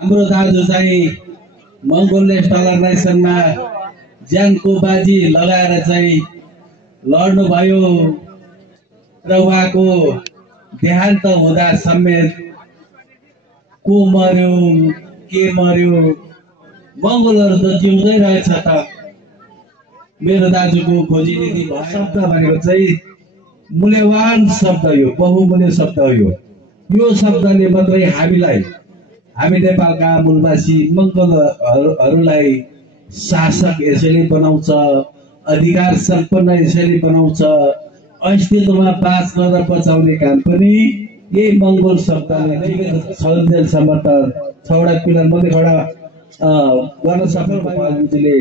हाम्रो दाजु चाहिँ मङ्गोल नेसनल अर्गनाइजेसनमा ज्यानको बाजी लगाएर चाहिँ लड्नुभयो र उहाँको देहान्त हुँदा समेत को मर्यो के मर्यो मङ्गोलहरू त जिउँदै रहेछ त। मेरो दाजुको खोजी नीति शब्द भनेको चाहिँ मूल्यवान शब्द हो, बहुमूल्य शब्द हो। यो शब्दले मात्रै हामी नेपालका मूलवासी मङ्गोलहरूलाई शासक यसैले बनाउँछ, अधिकार सम्पन्न यसैले बनाउँछ, अस्तित्वमा बाँच्न र बचाउने काम पनि यही मङ्गोल शब्दले छन्जेलसम्म त 6वटा पिलर मध्ये एउटा गर्न सफल भएपछि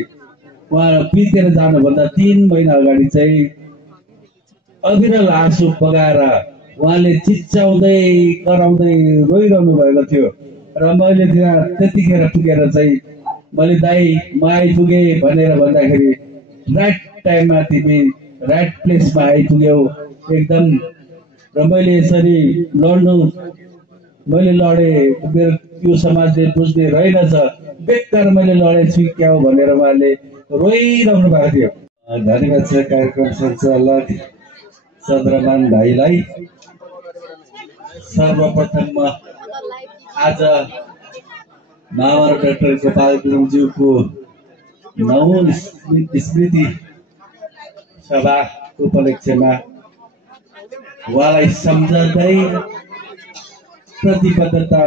उहाँ बितेर जानुभन्दा 3 महिना अगाडि चाहिँ अविरल आँसु बगाएर उहाँले चिच्याउँदै कराउँदै रोइरहनु भएको थियो र मैले त्यतिखेर पुगेर चाहिँ मैले दाइ म आइपुगेँ भनेर भन्दाखेरि राइट टाइममा तिमी राइट प्लेसमा आइपुग्यौ एकदम। र मैले यसरी मैले लडेँ, मेरो यो समाजले बुझ्ने रहेनछ, बेकार मैले लडेछु क्या हो भनेर उहाँले रोइरहनु भएको थियो। धन्यवाद छ कार्यक्रम सञ्चालक चन्द्रमान भाइलाई। सर्वप्रथम म आज महामानव डाक्टर गोपाल गुरुङज्यूको 9औं स्मृति सभाको उपलक्ष्यमा उहाँलाई सम्झँदै प्रतिबद्धता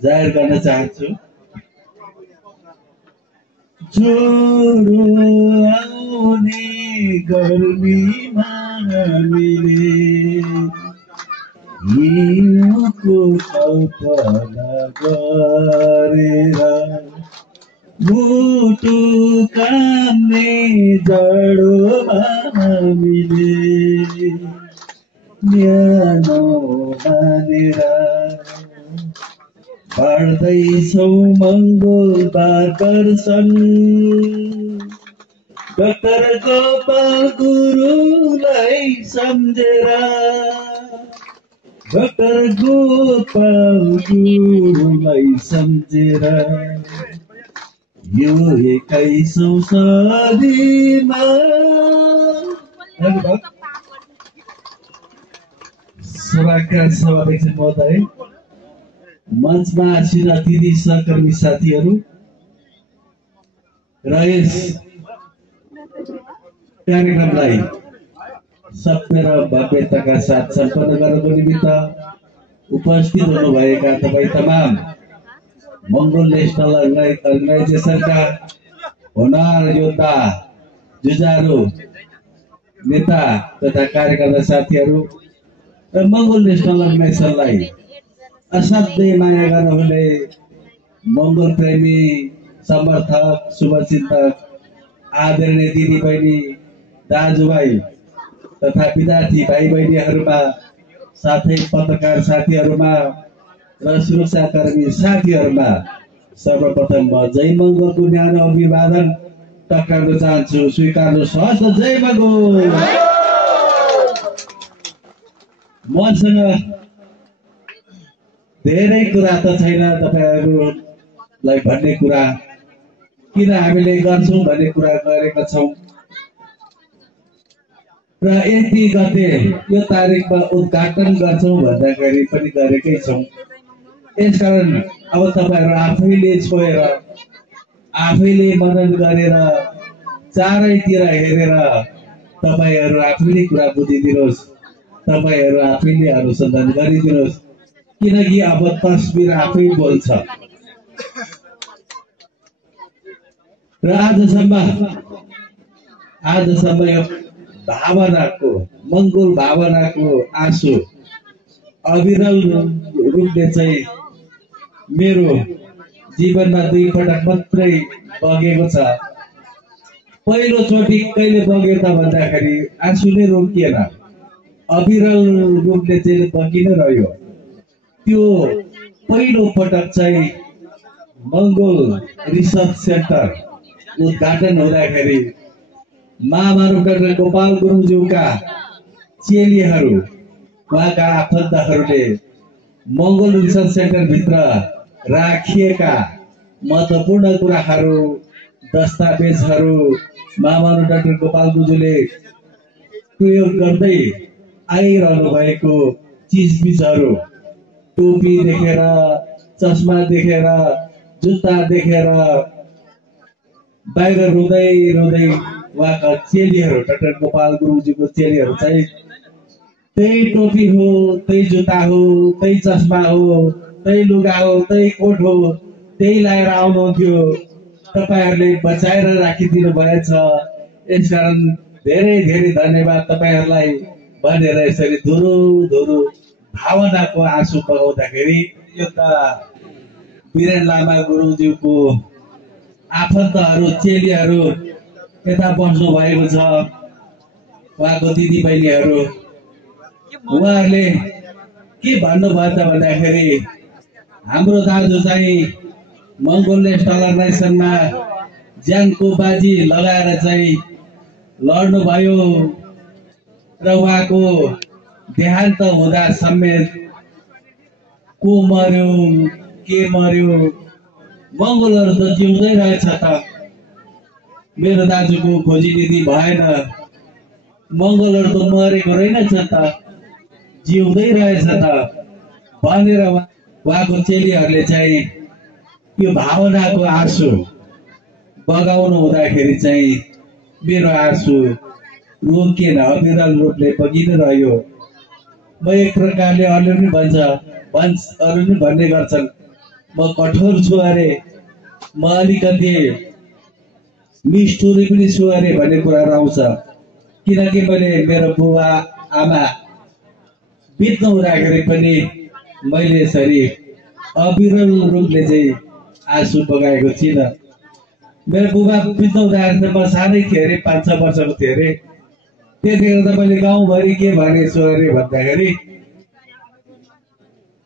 जाहेर गर्न चाहन्छु। ज्वरो आउने गर्मीमा हामीले हिउँको कल्पना गरेर मुटु काम्ने जडोमा हामीले न्यानो मानेर पढ्दैछौ मङ्गलबार दर्शन डाक्टर गोपाल गुरुङलाई सम्झेर, डाक्टर गोपाल गुरुङलाई सम्झेर यो 21औं सदीमा सभाका सभाध्यक्ष महोदय, मञ्चमा आसीन अतिथि सहकर्मी साथीहरू र यस कार्यक्रमलाई सभ्य र भव्यताका साथ सम्पन्न गर्नको निमित्त उपस्थित हुनुभएका तपाईँ तमाम मङ्गोल नेसनल अर्गनाइजेसनका होनार योद्धा, जुझारु नेता तथा कार्यकर्ता साथीहरू र मङ्गोल नेसनल अर्गनाइजेसनलाई असाध्यै माया गर्नुहुने मङ्गोल प्रेमी, समर्थक, शुभचिन्तक, आदरणीय दिदी बहिनी, दाजुभाइ तथा विद्यार्थी भाइ बहिनीहरूमा, साथै पत्रकार साथीहरूमा र सुरक्षाकर्मी साथीहरूमा सर्वप्रथम म जय मङ्गोलको न्यानो अभिवादन टक्राउन चाहन्छु। स्वीकार्नुहोस्। हस् जय मङ्गोल। मसँग धेरै कुरा त छैन तपाईहरुलाई भन्ने कुरा, किन हामीले गर्छौं भन्ने कुरा गरेका छौं र यति गते यो तारिखमा उद्घाटन गर्छौं भन्दाखेरि पनि गरेकै छौं। यसकारण अब तपाईहरु आफैले छोएर, आफैले मनन गरेर, चारैतिर हेरेर तपाईहरु आफैले कुरा बुझिदिनुहोस्, तपाईहरु आफैले अनुसन्धान गरिदिनुहोस्, किनकि अब तस्बिर आफै बोल्छ। र आजसम्म यो भावनाको, मङ्गोल भावनाको आँसु अविरल रूपले चाहिँ मेरो जीवनमा 2 पटक मात्रै बगेको छ। पहिलो चोटि कहिले बग्यो त भन्दाखेरि आँसु नै रोकिएन, अविरल रूपले चाहिँ बगिन रह्यो। त्यो पहिलो पटक चाहिँ मङ्गोल रिसर्च सेन्टर उद्घाटन हुँदाखेरि महामानव डाक्टर गोपाल गुरुङज्यूका चेलीहरू, उहाँका आफन्तहरूले मङ्गोल रिसर्च सेन्टर भित्र राखिएका महत्त्वपूर्ण कुराहरू दस्तावेजहरू महामानव डाक्टर गोपाल गुरुङले प्रयोग गर्दै आइरहनु भएको चिजबिजहरू टोपी देखेर चस्मा देखेर जुत्ता देखेर बाहिर रुँदै रुँदै उहाँका चेलीहरू डाक्टर गोपाल गुरुङजीको चेलीहरू चाहिँ त्यही टोपी हो, त्यही जुत्ता हो, त्यही चस्मा हो, त्यही लुगा हो, त्यही कोट हो, त्यही लाएर आउनुहुन्थ्यो। तपाईहरूले बचाएर राखिदिनु भएछ। यसकारण धेरै धेरै धन्यवाद तपाईहरूलाई भनेर यसरी धुरु धुरु भावनाको आँसु बगाउँदाखेरि यो त वीरेन लामा गुरुङज्यूको आफन्तहरू चेलीहरू यता बस्नु भएको छ, उहाँको दिदी बहिनीहरू। उहाँहरूले के भन्नुभयो त भन्दाखेरि हाम्रो दाजु चाहिँ मङ्गोल नेसनल अर्गनाइजेसनमा ज्यानको बाजी लगाएर चाहिँ लड्नुभयो र उहाँको देहान्त हुँदा समेत को मर्यो के मर्यो मङ्गोलहरू त जिउँदै रहेछ त। मेरो दाजुको खोजी नीति भएन, मङ्गोलहरू त मरेको रहेनछ त, जिउँदै रहेछ त भनेर उहाँको चेलीहरूले चाहिँ यो भावनाको आँसु बगाउनु हुँदाखेरि चाहिँ मेरो आँसु रोकिएन, अविरल रूपले बगिरह्यो। म एक प्रकारले अरूले पनि भन्ने गर्छन् म कठोर छु अरे, म अलिकति निष्ठुरी पनि छु अरे भन्ने कुराहरू आउँछ। किनकि मैले मेरो बुबा आमा बित्नु हुँदाखेरि पनि मैले यसरी अविरल रूपले चाहिँ आँसु बगाएको थिइनँ। मेरो बुबा बित्नु हुँदाखेरि म सानै थिएँ अरे, 5-6 वर्षको थिएँ अरे। त्यतिखेर त मैले गाउँभरि के भनेछु अरे भन्दाखेरि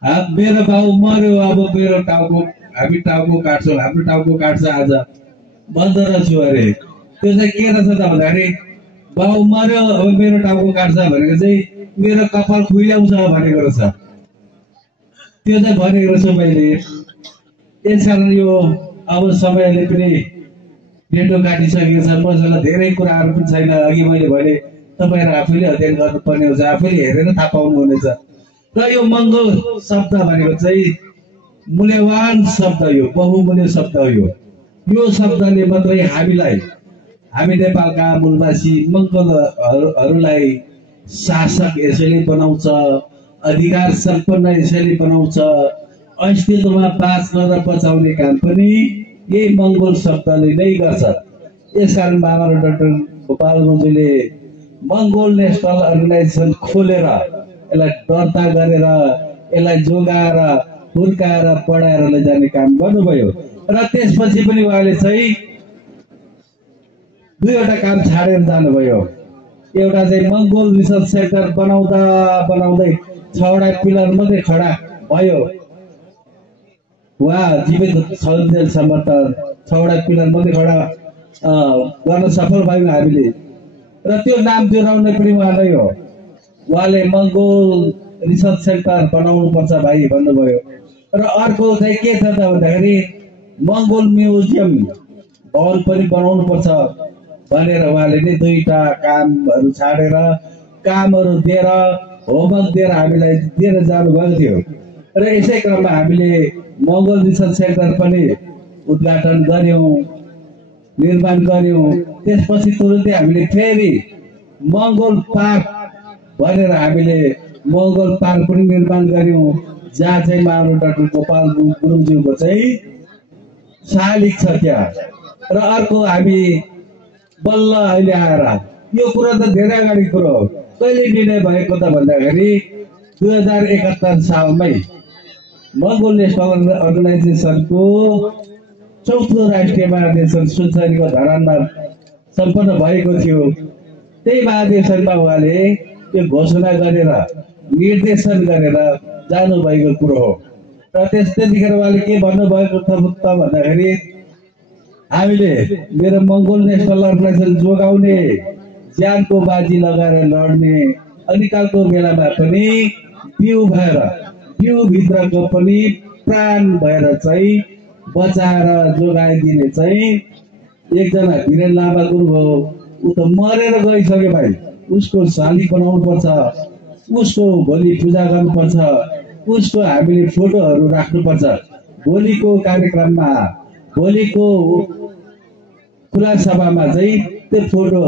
मेरो बाउ मर्यो, अब मेरो टाउको हामी टाउको काट्छौँ, हाम्रो टाउको काट्छ आज भन्दो रहेछु अरे। त्यो चाहिँ के रहेछ त भन्दाखेरि बाउ मर्यो अब मेरो टाउको काट्छ भनेको चाहिँ मेरो कपाल खुइल्याउँछ भनेको रहेछ। त्यो चाहिँ भनेको रहेछु मैले। यसकारण यो अब समयले पनि डेटो काटिसकेको छ, मसँग धेरै कुराहरू पनि छैन। अघि मैले भने तपाईँहरू आफैले अध्ययन गर्नुपर्ने हुन्छ, आफैले हेरेर थाहा पाउनुहुनेछ। र यो मङ्गोल शब्द भनेको चाहिँ मूल्यवान शब्द हो, बहुमूल्य शब्द हो। यो शब्दले मात्रै हामी नेपालका मूलवासी मङ्गोलहरूलाई शासक यसैले बनाउँछ, अधिकार सम्पन्न यसैले बनाउँछ, अस्तित्वमा बाँच्न र बचाउने काम पनि यही मङ्गोल शब्दले नै गर्छ। यसकारण बाबा डाक्टर गोपाल गुरुङले मङ्गोल नेसनल अर्गनाइजेसन खोलेर यसलाई दर्ता गरेर यसलाई जोगाएर हुर्काएर पढाएर लैजाने काम गर्नुभयो। र त्यसपछि पनि उहाँले चाहिँ दुईवटा काम छाडेर जानुभयो। एउटा चाहिँ मङ्गोल रिसर्च सेन्टर बनाउँदै 6वटा पिलर मात्रै खडा भयो। उहाँ जीवित छन्जेलसम्म त 6वटा पिलर मात्रै खडा गर्न सफल भयौँ हामीले। र त्यो नाम जोडाउने पनि उहाँ नै हो। उहाँले मङ्गोल रिसर्च सेन्टर बनाउनु पर्छ भाइ भन्नुभयो। र अर्को चाहिँ के छ त भन्दाखेरि मङ्गोल म्युजियम भवन पनि बनाउनु पर्छ भनेर उहाँले नै दुईटा कामहरू छाडेर कामहरू दिएर होमवर्क दिएर हामीलाई दिएर जानुभएको थियो। र यसै क्रममा हामीले मङ्गोल रिसर्च सेन्टर पनि उद्घाटन गर्यौँ, निर्माण गर्यौँ। त्यसपछि तुरुन्तै हामीले फेरि मङ्गोल पार्क भनेर हामीले मङ्गोल पार्क पनि निर्माण गर्यौँ, जहाँ चाहिँ महाराज डाक्टर गोपाल गुरुङज्यूको चाहिँ शालिग छ त्यहाँ। र अर्को हामी बल्ल अहिले आएर यो कुरा त धेरै अगाडि कुरो हो, कहिले निर्णय भएको त भन्दाखेरि 2071 सालमै मङ्गोल नेसनल अर्गनाइजेसनको 4थो राष्ट्रिय महाधिवेशन सुनसरीको धरानमा सम्पन्न भएको थियो। त्यही महाधिवेशनमा उहाँले यो घोषणा गरेर निर्देशन गरेर जानुभएको कुरो हो। र त्यतिखेर उहाँले के भन्नुभएको त भन्दाखेरि हामीले मेरो मङ्गोल नेसनल अर्गनाइजेसन जोगाउने, ज्यानको बाजी लगाएर लड्ने, अनिकालको बेलामा पनि बिउ भएर बिउ भित्रको पनि प्राण भएर चाहिँ बचाएर जोगाइदिने चाहिँ एकजना वीरेन लामा गुरु हो। ऊ त मरेर गइसक्यो भाइ। उसको शालिग बनाउनु पर्छ, उसको भोलि पूजा गर्नुपर्छ, उसको हामीले फोटोहरू राख्नुपर्छ। भोलिको कार्यक्रममा, भोलिको खुला सभामा चाहिँ त्यो फोटो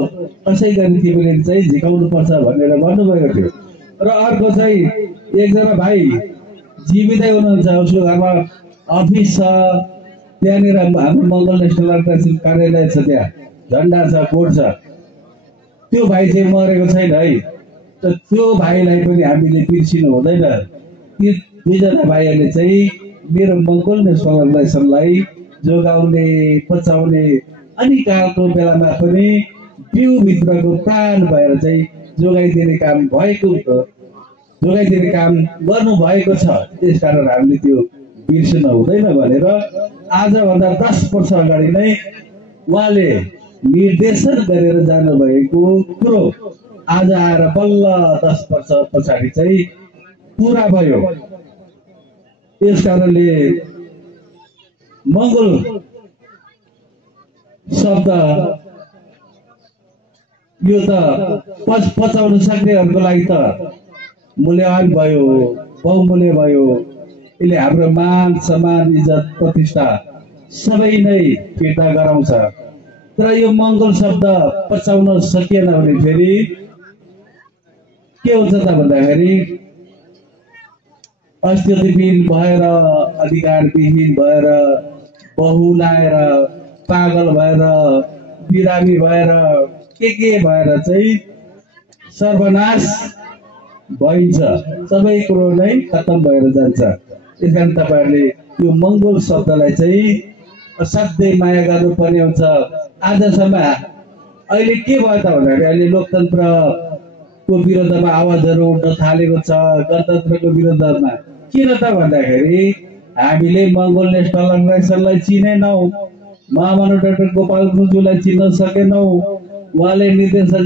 कसै गरी तिमीले चाहिँ झिकाउनु पर्छ भनेर भन्नुभएको थियो। र अर्को चाहिँ एकजना भाइ जीवितै हुनुहुन्छ, उसको घरमा अफिस छ, त्यहाँनिर हाम्रो मङ्गल नेसनल अर्गनाइजेसन कार्यालय छ, त्यहाँ झन्डा छ, कोड छ। त्यो भाइ चाहिँ मरेको छैन है। त त्यो भाइलाई पनि हामीले बिर्सिनु हुँदैन। ती दुईजना भाइहरूले चाहिँ मेरो मङ्गल नेसनल अर्गनाइजेसनलाई जोगाउने, बचाउने अनि कालको बेलामा पनि बिउभित्रको प्राण भएर चाहिँ जोगाइदिने काम गर्नुभएको छ। त्यसकारण हामीले त्यो बिर्सिन हुँदैन भनेर आजभन्दा 10 वर्ष अगाडि नै उहाँले निर्देशन गरेर जानुभएको कुरो आज आएर बल्ल 10 वर्ष पछाडि चाहिँ पुरा भयो। यस कारणले मङ्गल शब्द यो त पचाउन सक्नेहरूको लागि त मूल्यवान भयो, बहुमूल्य भयो। यसले हाम्रो मान सम्मान इज्जत प्रतिष्ठा सबै नै फिर्ता गराउँछ। तर यो मङ्गल शब्द पचाउन सकिएन भने फेरि के हुन्छ त भन्दाखेरि अस्तित्वविहीन भएर, अधिकारविहीन भएर, बहुलाएर, पागल भएर, बिरामी भएर, के भएर चाहिँ सर्वनाश भइन्छ। सबै कुरो नै खत्तम भएर जान्छ। त्यस कारण तपाईँहरूले यो मङ्गल शब्दलाई चाहिँ असाध्यै माया गर्नुपर्ने हुन्छ। आजसम्म अहिले के भयो त भन्दाखेरि अहिले लोकतन्त्रको विरोधमा आवाजहरू उठ्न थालेको छ। गणतन्त्रको विरोधमा किन त भन्दाखेरि हामीले मङ्गल नेसनल अर्गनाइजेसनलाई चिनेनौँ, महामानव डाक्टर गोपाल गुरुङज्यूलाई चिन्न सकेनौँ। उहाँले निर्देशन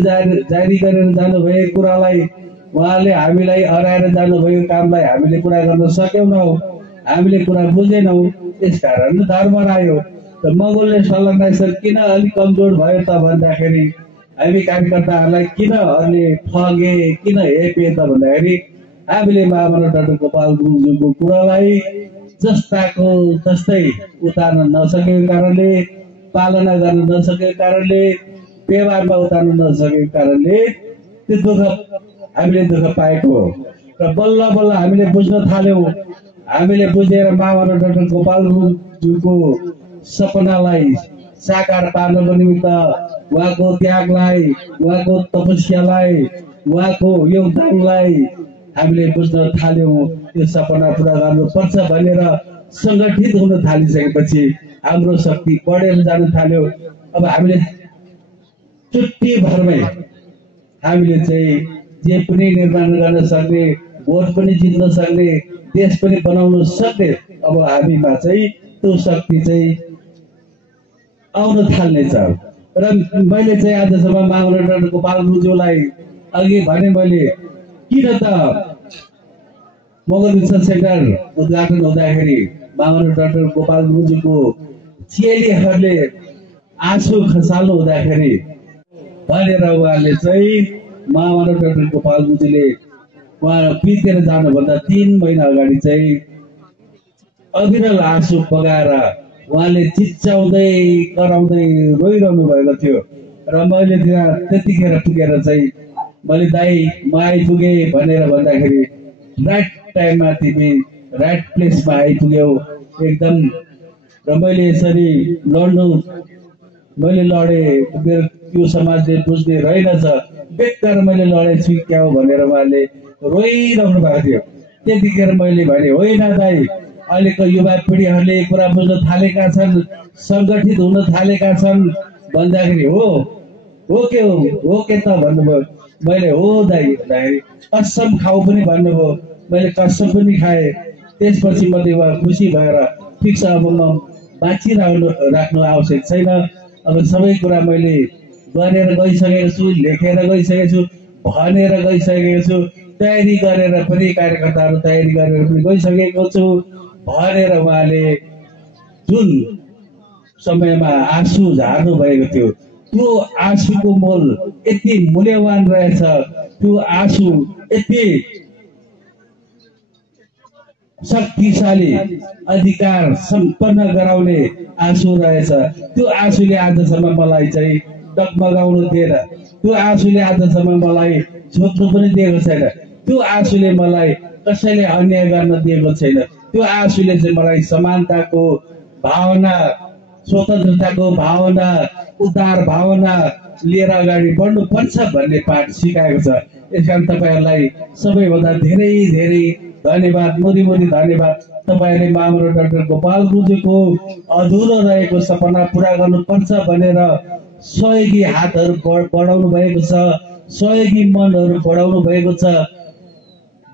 जारी गरेर जानुभएको कुरालाई, उहाँले हामीलाई हराएर जानुभएको कामलाई हामीले पुरा गर्न सकेनौँ, हामीले कुरा बुझेनौँ। त्यसकारण धर्म आयो। त मङ्गल नेसनल अर्गनाइजेसन किन अलिक कमजोर भयो त भन्दाखेरि हामी कार्यकर्ताहरूलाई किन अहिले ठगे, किन हेपे त भन्दाखेरि हामीले महामानव डाक्टर गोपाल गुरुङज्यूको कुरालाई जस्ताको जस्तै उतार्न नसकेको कारणले, पालना गर्न नसकेको कारणले, व्यवहारमा उतार्न नसकेको कारणले त्यो हामीले दुःख पाएको हो। र बल्ल बल्ल हामीले बुझ्न थाल्यौँ। हामीले बुझेर महामानव डाक्टर गोपाल गुरुङज्यूको सपनालाई साकार पार्नको निमित्त उहाँको त्यागलाई, उहाँको तपस्यालाई, उहाँको योगदानलाई हामीले बुझ्न थाल्यौँ। त्यो सपना पुरा गर्नुपर्छ भनेर सङ्गठित हुन थालिसकेपछि हाम्रो शक्ति बढेर जान थाल्यो। अब हामीले चुट्टी भरमै हामीले चाहिँ जे पनि निर्माण गर्न सक्ने, भोट पनि जित्न सक्ने, देश पनि बनाउन सक्ने अब हामीमा चाहिँ त्यो शक्ति चाहिँ आउन थाल्नेछ। र मैले चाहिँ आजसम्म महामानव डाक्टर गोपाल गुरुङज्यूलाई अघि भने मैले किन त मङ्गल रिसर्च सेन्टर उद्घाटन हुँदाखेरि महामानव डाक्टर गोपाल गुरुङज्यूको चेलीहरूले आँसु खसाल्नु हुँदाखेरि भनेर उहाँले चाहिँ महामानव डाक्टर गोपाल गुरुङज्यूले उहाँ बितेर जानुभन्दा 3 महिना अगाडि चाहिँ अविरल आँसु बगाएर उहाँले चिच्याउँदै कराउँदै रोइरहनु भएको थियो। र मैले त्यहाँ त्यतिखेर पुगेर चाहिँ मैले दाइ म आइपुगेँ भनेर भन्दाखेरि राइट टाइममा तिमी राइट प्लेसमा आइपुग्यौ एकदम। र मैले यसरी मैले लडेँ, मेरो यो समाजले बुझ्ने रहेनछ, बेकार मैले लडेछु क्या हो भनेर उहाँले रोइरहनु भएको थियो। त्यतिखेर मैले भने होइन दाइ, अहिलेको युवा पिँढीहरूले कुरा बुझ्न थालेका छन्, सङ्गठित हुन थालेका छन् भन्दाखेरि हो के त भन्नुभयो। मैले हो दाइ भन्दाखेरि कसम खाऊ पनि भन्नुभयो। मैले कसम पनि खाएँ। त्यसपछि मैले उहाँ खुसी भएर ठिक छ, अब म राख्नु आवश्यक छैन, अब सबै कुरा मैले गरेर गइसकेको छु, लेखेर गइसकेको छु, भनेर गइसकेको छु, तयारी गरेर पनि कार्यकर्ताहरू तयारी गरेर पनि गइसकेको छु भनेर उहाँले जुन समयमा आँसु झार्नु भएको थियो, त्यो आँसुको मोल यति मूल्यवान रहेछ, त्यो आँसु यति शक्तिशाली अधिकार सम्पन्न गराउने आँसु रहेछ। त्यो आँसुले आजसम्म मलाई चाहिँ डगमगाउनु दिएन, त्यो आँसुले आजसम्म मलाई छोप्नु पनि दिएको छैन, त्यो आँसुले मलाई कसैले अन्याय गर्न दिएको छैन, त्यो आँसुले चाहिँ मलाई समानताको भावना, स्वतन्त्रताको भावना, उद्धार भावना लिएर अगाडि बढ्नुपर्छ भन्ने पाठ सिकाएको छ। यसकारण तपाईँहरूलाई सबैभन्दा धेरै धेरै धन्यवाद, मुरी धन्यवाद। तपाईँले मामरो डाक्टर गोपाल गुरुजीको अधुरो रहेको सपना पुरा गर्नुपर्छ भनेर सहयोगी हातहरू बढाउनु भएको छ, सहयोगी मनहरू बढाउनु भएको छ।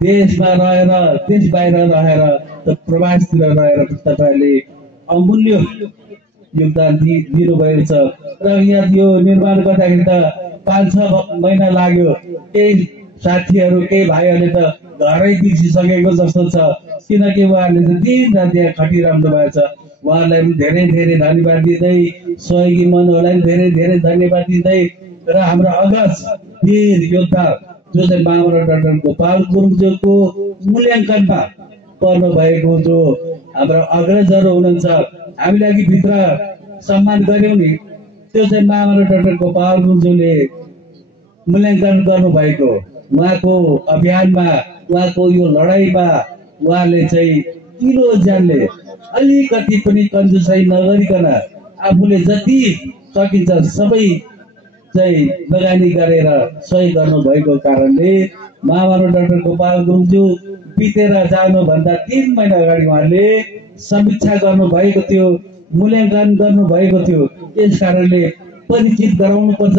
देशमा रहेर, देश बाहिर रहेर, प्रवासतिर रहेर तपाईँहरूले अमूल्य योगदान दिनुभएको छ। र यहाँ यो निर्माण गर्दाखेरि त 5-6 महिना लाग्यो। केही साथीहरू, केही भाइहरूले त घरै बिर्सिसकेको जस्तो छ, किनकि उहाँहरूले त दिन रात यहाँ खटिरहनु भएको छ। उहाँहरूलाई पनि धेरै धेरै धन्यवाद दिँदै, सहयोगी मनहरूलाई पनि धेरै धेरै धन्यवाद दिँदै, र हाम्रो अग्रज वीर योद्धा जो चाहिँ मामरो डाक्टर गोपाल गुरुङज्यूको मूल्याङ्कनमा पर्नु भएको जो हाम्रो अग्रजहरू हुनुहुन्छ, हामीले अघि भित्र सम्मान गर्यौं नि, त्यो चाहिँ मामरो डाक्टर गोपाल गुरुङज्यूले मूल्याङ्कन गर्नुभएको। उहाँको अभियानमा, उहाँको यो लडाईँमा उहाँले चाहिँ किलो ज्यानले अलिकति पनि कन्जुसाई नगरिकन आफूले जति सकिन्छ सबै चाहिँ लगानी गरेर सहयोग गर्नुभएको कारणले मामरो डाक्टर गोपाल गुरुङज्यू बितेर जानुभन्दा 3 महिना अगाडि उहाँले समीक्षा गर्नुभएको थियो, मूल्याङ्कन गर्नुभएको थियो। यस कारणले परिचित गराउनुपर्छ,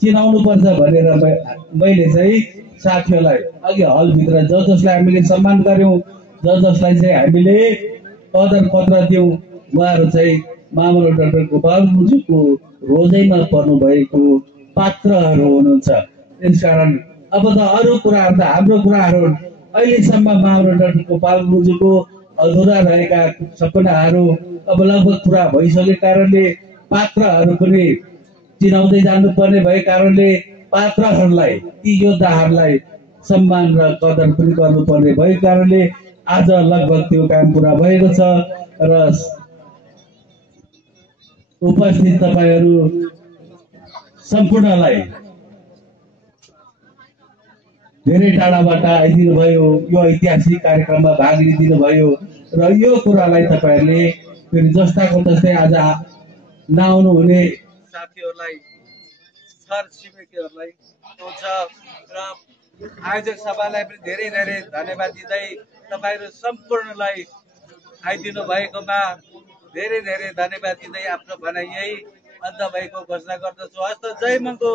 चिनाउनुपर्छ भनेर मैले चाहिँ साथीहरूलाई अघि हलभित्र जसलाई हामीले सम्मान गर्यौं, जसलाई चाहिँ हामीले कदर पत्र दियौं, उहाँहरू चाहिँ मामरो डाक्टर गोपाल गुरुङज्यूको रोजैमा पर्नु भएको पात्रहरू हुनुहुन्छ। यसकारण अब त अरू कुराहरू त हाम्रो कुराहरू अहिलेसम्म मामरो डाक्टर गोपाल गुरुङज्यूको अधुरा रहेका सपनाहरू अब लगभग पुरा भइसकेको कारणले पात्रहरू पनि चिनाउँदै जानुपर्ने भएको कारणले पात्रहरूलाई, ती योद्धाहरूलाई सम्मान र कदर पनि गर्नुपर्ने भएको कारणले आज लगभग त्यो काम पुरा भएको छ। र उपस्थित तपाईहरू सम्पूर्णलाई धेरै टाढाबाट आइदिनु भयो, यो ऐतिहासिक कार्यक्रममा भाग लिदिनु भयो, र यो कुरालाई तपाईहरूले फेरि जस्ताको तस्तै आज नआउनु हुने साथीहरूलाई, छर छिमेकीहरूलाई छ, र आयोजक सभालाई पनि धेरै धेरै धन्यवाद दिँदै तपाईहरू सम्पूर्णलाई आइदिनु भएकोमा धेरै धेरै धन्यवाद दिँदै आफ्नो भनाइ यही अन्त भएको घोषणा गर्दछु। हस्त, जय मङ्गो।